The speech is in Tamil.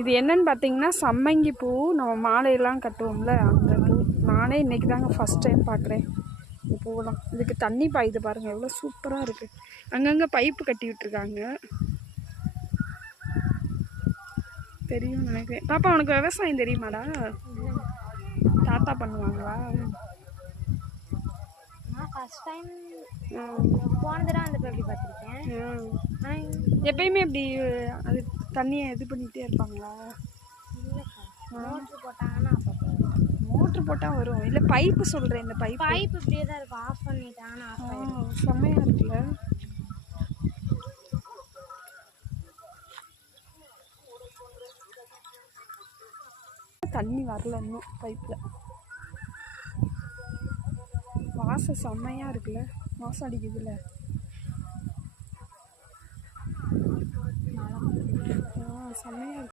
இது என்னன்னு பார்த்தீங்கன்னா சம்மங்கி பூ. நம்ம மாலையெல்லாம் கட்டுவோம்ல அந்த பூ. நானே இன்றைக்கி தாங்க ஃபஸ்ட் டைம் பார்க்குறேன் இந்த பூவெல்லாம். இதுக்கு தண்ணி பாயுது பாருங்கள், எவ்வளோ சூப்பராக இருக்குது. அங்கங்கே பைப்பு கட்டி விட்டுருக்காங்க, தெரியும் நினைக்கிறேன். பாப்பா உனக்கு விவசாயம் தெரியுமாடா? தாத்தா பண்ணுவாங்களா? ஃபர்ஸ்ட் டைம் போன தடவை அந்த பேப்பி பார்த்துருக்கேன். எப்பயுமே இப்படி அது தண்ணியை இது பண்ணிகிட்டே இருப்பாங்களா? மோட்ரு போட்டாங்கன்னா அப்போ மோட்ரு போட்டால் வரும். இல்லை பைப்பு சொல்கிறேன், இந்த பைப்பு இப்படியே தான் இருக்கும். ஆஃப் பண்ணிட்டாங்கன்னா ஆஃப் ஆகிடும். செம்மையாக இருக்குல்ல. தண்ணி வரல இன்னும் பைப்பில். வாசம் செம்மையாக இருக்குல்ல, வாசம் அடிக்குதுல்ல. செம்மையாக இருக்கு.